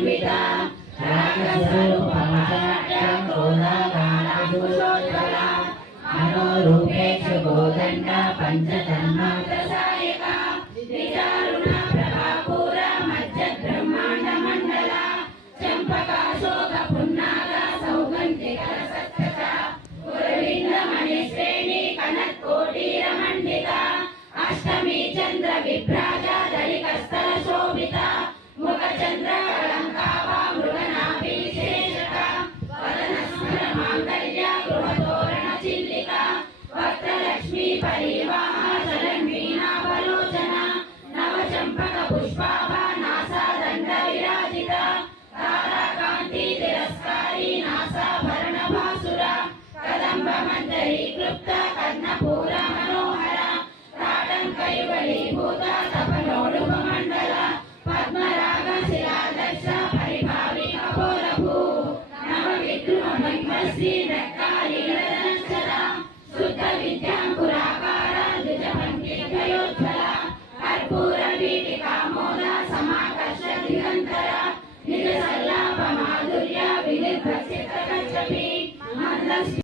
समन्विता रागस्वरूपमशाख्योदागानकुशोज्ज्वला मनोरूपेक्ष गोदण्ड पञ्चतन्मात्रसायिका विचारुणा प्रभापूरा मज्जब्रह्माण्डमण्डला चम्पकाशोक पुन्नाग सौगन्धिकरसत्कचा गुरुविन्दमणिश्रेणी कनत्कोटीरमण्डिता अष्टमी चन्द्र विभ्राजा दलिकस्थल शोभिता मुखचन्द्र कलङ्कावा मृगनाभिषेचका वदनस्मर माङ्गल्य गृहतोरण चिल्लिका वक्त्रलक्ष्मी परिवाह जलन्वीणावलोचना नवचम्पक पुष्पाभा नासादण्ड विराजिता ताराकान्ति तिरस्कारी नासाभरण भासुरा कदम्ब मञ्जरी क्लुप्त कर्णपूर मनोहरा ताटं कैवलीभूत तपनोडुपमण्डल पद्मराग शिलादर्श परिभावि कपोलभू नवविद्रुमबिम्बश्री नक्कालीनदनश्चला शुद्ध विद्याङ्कुराकार द्विजपङ्क्तिद्वयोज्ज्वला कर्पूरवीटिकामोद समाकर्ष दिगन्तरा निजसल्लापमाधुर्य विनिर्भसितकच्छपि